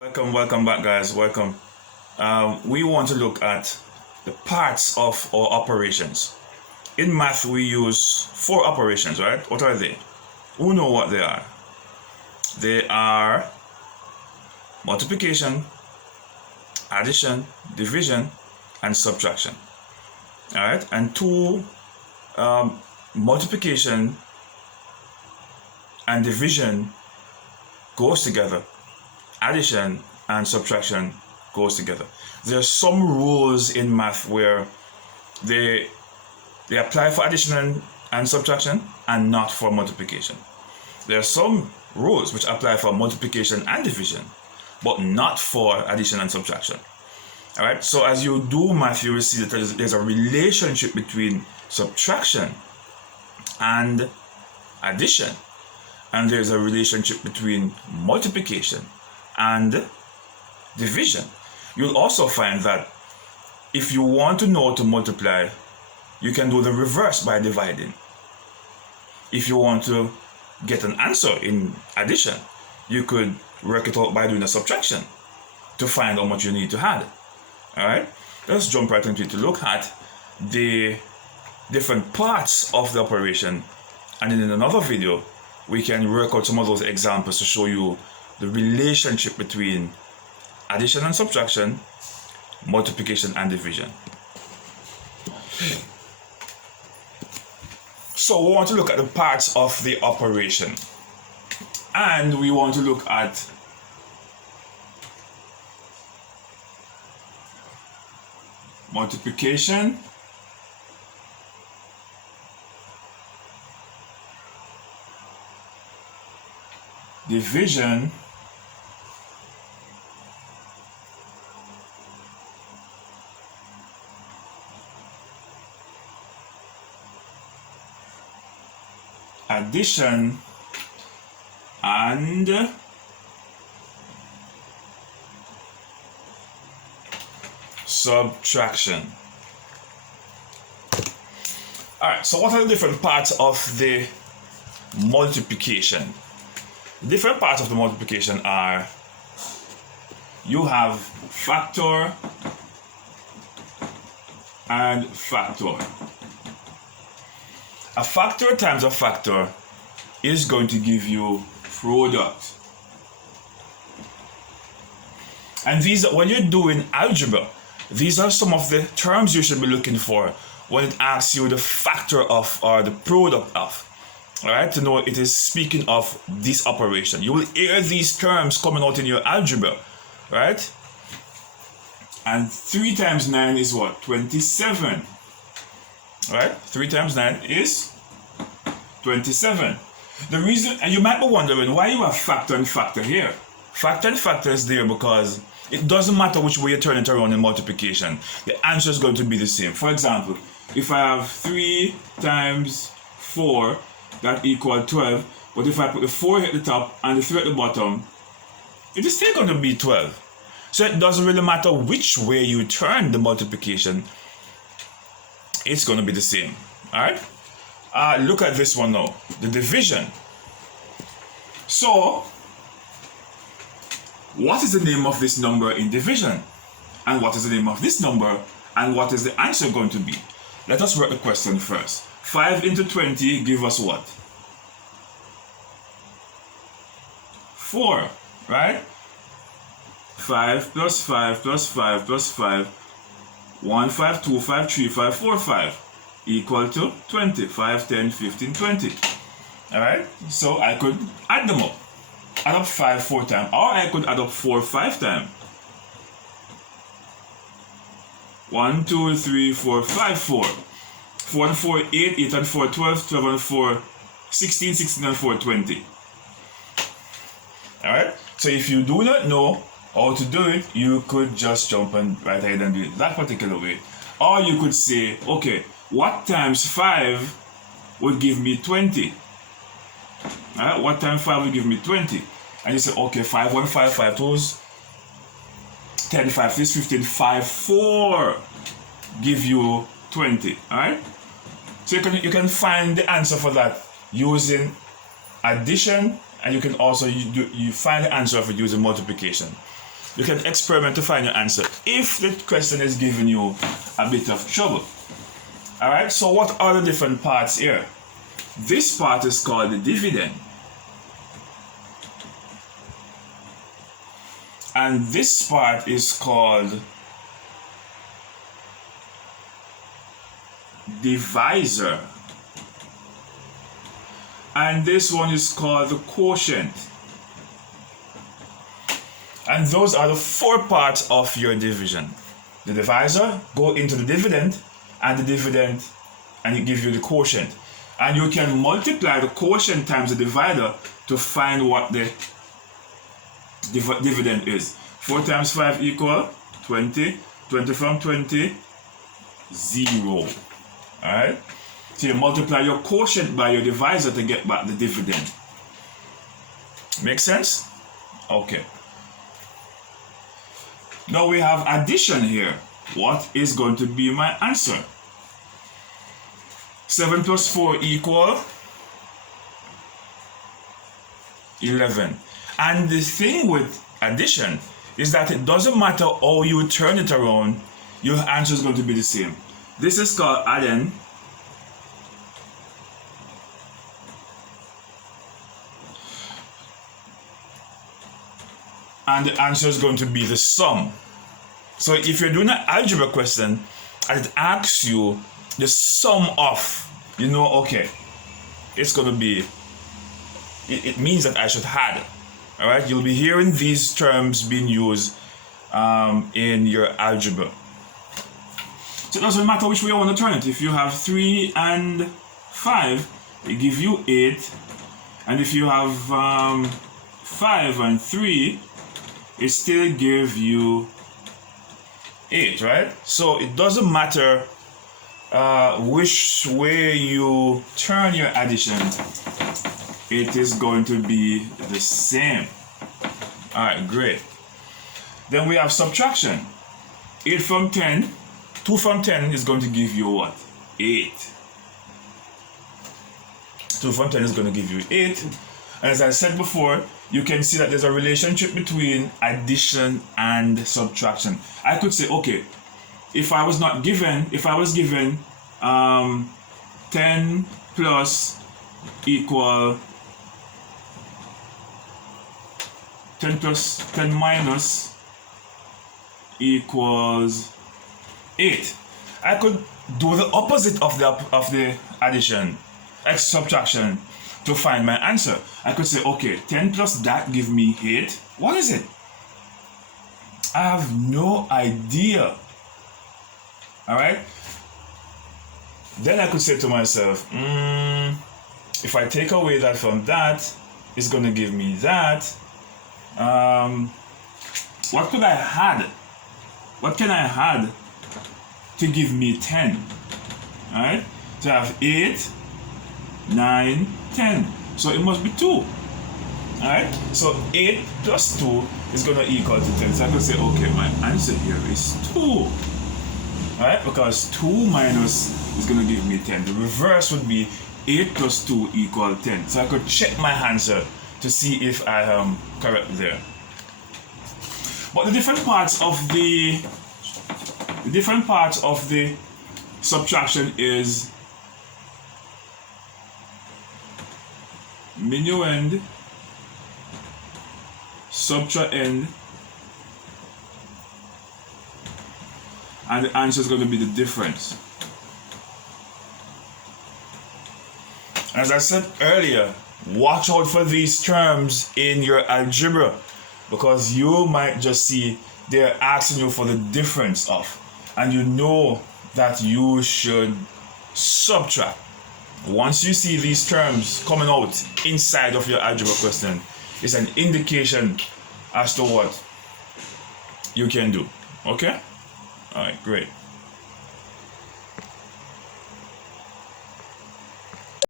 Welcome back, guys. Welcome. We want to look at the parts of our operations. In math, we use 4 operations, right? What are they? Who know what they are? They are multiplication, addition, division, and subtraction. All right, and multiplication and division goes together. Addition and subtraction goes together. There are some rules in math where they apply for addition and subtraction and not for multiplication. There are some rules which apply for multiplication and division, but not for addition and subtraction. All right, so as you do math, you will see that there's a relationship between subtraction and addition, and there's a relationship between multiplication and division. You'll also find that if you want to know to multiply, you can do the reverse by dividing. If you want to get an answer in addition, you could work it out by doing a subtraction to find how much you need to add. All right, let's jump right into it to look at the different parts of the operation, and in another video we can work out some of those examples to show you the relationship between addition and subtraction, multiplication and division. So we want to look at the parts of the operation, and we want to look at multiplication, division, addition, and subtraction. All right, so what are the different parts of the multiplication? Different parts of the multiplication are, you have factor and factor. A factor times a factor is going to give you product. And these, when you're doing algebra, these are some of the terms you should be looking for when it asks you the factor of or the product of. All right, to know it is speaking of this operation. You will hear these terms coming out in your algebra, right? And 3 times 9 is what? 27. Right? 3 times 9 is 27. The reason, and you might be wondering why you have factor and factor here. Factor and factor is there because it doesn't matter which way you turn it around in multiplication. The answer is going to be the same. For example, if I have 3 times 4, that equals 12. But if I put the 4 at the top and the 3 at the bottom, it is still going to be 12. So it doesn't really matter which way you turn the multiplication. It's going to be the same. All right? Look at this one now. The division. So, what is the name of this number in division? And what is the name of this number? And what is the answer going to be? Let us work the question first. 5 into 20 give us what? 4, right? 5 plus 5 plus 5 plus 5, 1, 5, 2, 5, 3, 5, 4, 5 equal to 20. 5, 10, 15, 20. All right? So I could add them up. Add up 5 4 times, or I could add up 4 5 times. 1, 2, 3, 4, 5, 4. 4 and 4, 8, 8 and 4, 12, 12 and 4, 16, 16 and 4, 20. Alright? So if you do not know how to do it, you could just jump and right ahead and do it that particular way. Or you could say, okay, what times 5 would give me 20? Alright? What times 5 would give me 20? And you say, okay, 5, 1, 5, 5, 2's 10, 5, 6, 15, 5, 4 give you 20. Alright? So you can find the answer for that using addition and you can also you find the answer of it using multiplication. You can experiment to find your answer if the question is giving you a bit of trouble. All right, so what are the different parts here? This part is called the dividend. And this part is called divisor. And this one is called the quotient. And those are the 4 parts of your division. The divisor go into the dividend, and the dividend, and it gives you the quotient. And you can multiply the quotient times the divider to find what the dividend is. 4 times 5 equal 20. 20 from 20, 0. Alright? So you multiply your quotient by your divisor to get back the dividend. Make sense? Okay. Now we have addition here. What is going to be my answer? 7 plus 4 equal 11. And the thing with addition is that it doesn't matter how you turn it around, your answer is going to be the same. This is called adding. And the answer is going to be the sum. So if you're doing an algebra question and it asks you the sum of, you know, okay, it's going to be, it means that I should add. All right, you'll be hearing these terms being used in your algebra. So it doesn't matter which way you want to turn it. If you have 3 and 5, it gives you 8. And if you have 5 and 3, it still gives you 8, right? So it doesn't matter which way you turn your addition, it is going to be the same. All right, great. Then we have subtraction. 8 from 10, 2 from 10 is going to give you what? 8. 2 from 10 is going to give you 8. And as I said before, you can see that there's a relationship between addition and subtraction. I could say, okay, if I was given 10 plus equal 10 plus 10 minus equals 8. I could do the opposite of the addition, subtraction, to find my answer. I could say, okay, 10 plus that give me 8. What is it? I have no idea. All right? Then I could say to myself, if I take away that from that, it's going to give me that. What could I add? What can I add to give me 10? All right? So I have 8, 9, 10. So it must be 2. Alright? So 8 plus 2 is going to equal to 10. So I can say, okay, my answer here is 2. Alright? Because 2 minus is going to give me 10. The reverse would be 8 plus 2 equal 10. So I could check my answer to see if I am correct there. But the different parts of the subtraction is minuend, subtrahend, and the answer is going to be the difference. As I said earlier, watch out for these terms in your algebra, because you might just see they're asking you for the difference of, and you know that you should subtract. Once you see these terms coming out inside of your algebra question, it's an indication as to what you can do. Okay? All right, great.